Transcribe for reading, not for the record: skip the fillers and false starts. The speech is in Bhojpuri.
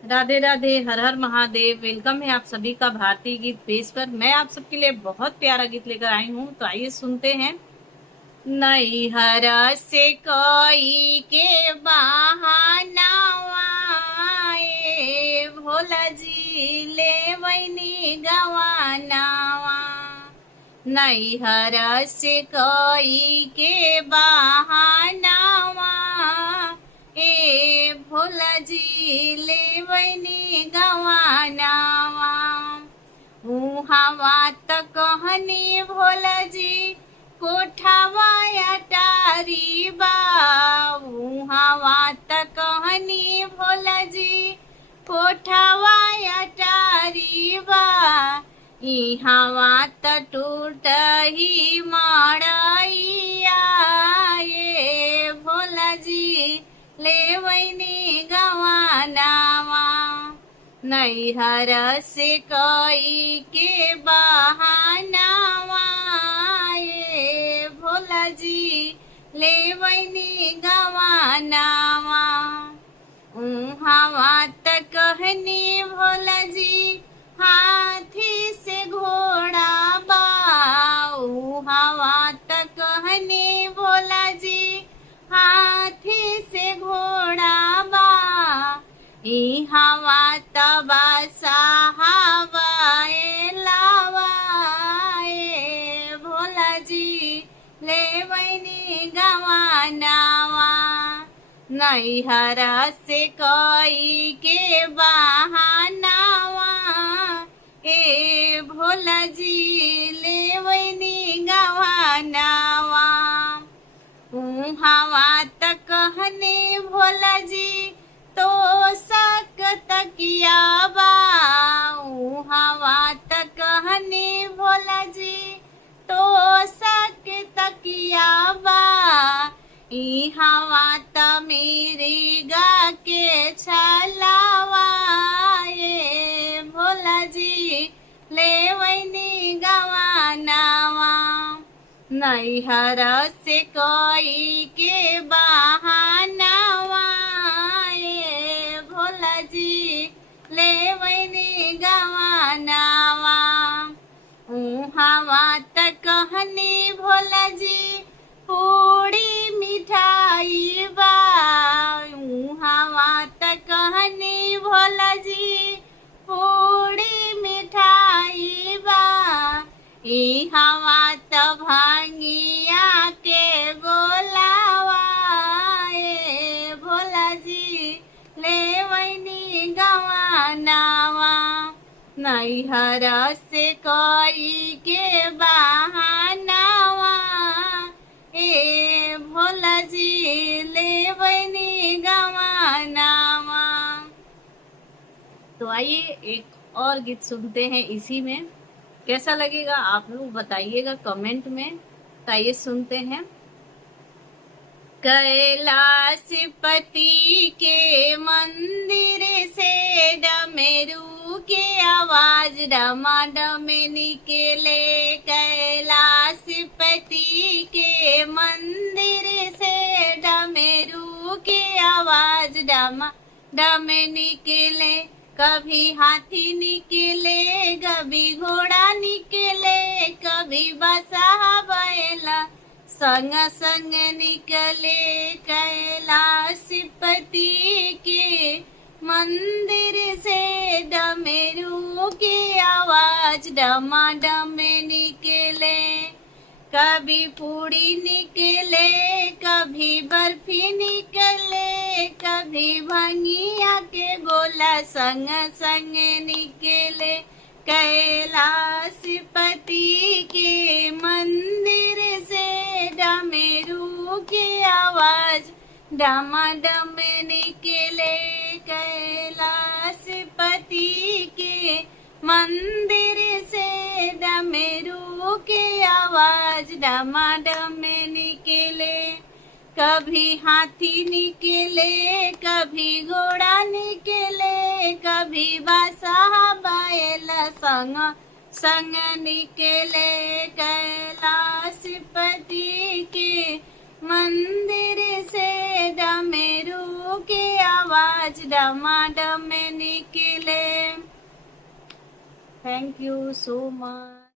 राधे राधे, हर हर महादेव। वेलकम है आप सभी का भारतीय गीत बेस पर। मैं आप सबके लिए बहुत प्यारा गीत लेकर आई हूँ, तो आइए सुनते हैं। नैहर से कोई के बहाना आए, भोला जी ले वैनी गवानावा। नैहर से कोई के बहाना ए भोला जी ले वैनी गवानावा। हवा त कहनी भोला जी कोठावा अटारी बाबू, हवा त कहनी भोला जी कोठावा अटारी बा। हवा त टूट ही मड़ैया, ये भोला जी ले वैनी गवानावा। नैहर से कोई के बहानावा, ये भोला जी ले वैनी गवानावा। हवा त कहनी भोला जी हाथी से घोड़ा बाऊ, हवा त कहनी भोला जी हाथी से घोड़ा बा। ई हवा तबा हवाए लावाए, भोला जी ले वैनी गवानावा। नैहर से कोई के बहानावा, ए भोला जी ले वैनी गवानावा। हवा त कहने भोला जी तो सक तकिया बाऊ, हवा त कहने भोला जी तो सक तकिया बा। ई हवा त मेरी गा के छलावा, ये भोला जी ले वैनी गवानावा। नैहर से कोई के बहानावा, ये भोला जी ले वैनी गवानावा। हवा त कहनी भोला जी पूड़ी मिठाई बा, हवा त कहनी भोला जी पूड़ी मिठाई बा। ई हवा त भांगिया के गोलावा, ए भोला जी ले वैनी गवानावा। नैहर से कोई के बहानावा, ए भोला जी ले वैनी गवानावा। तो आइए एक और गीत सुनते हैं इसी में। कैसा लगेगा आप लोग बताइएगा कमेंट में। तो आइए सुनते हैं। कैलाशपति के मंदिर से डमरू के आवाज डमाडम निकले, कैलाशपति के मंदिर से डमरू के आवाज डमाडम निकले। कभी हाथी निकले, कभी घोड़ा निकले, कभी बसा बैला संग संग निकले। कैलाशपति के मंदिर से डमरू की आवाज डमाडम निकले। कभी पूड़ी निकले, कभी बर्फी निकले, कभी भंगिया के गोला संग संग निकले। कैलाशपति के मंदिर से डमरू की आवाज डमाडम निकले। कैलाशपति के मंदिर से डमरू की आवाज डमाडम निकले। कभी हाथी निकले, कभी घोड़ा निकले, कभी बसा बैल संग संग निकले। कैलाशपति के मंदिर से डमरू की आवाज डमाडम निकले। Thank you so much.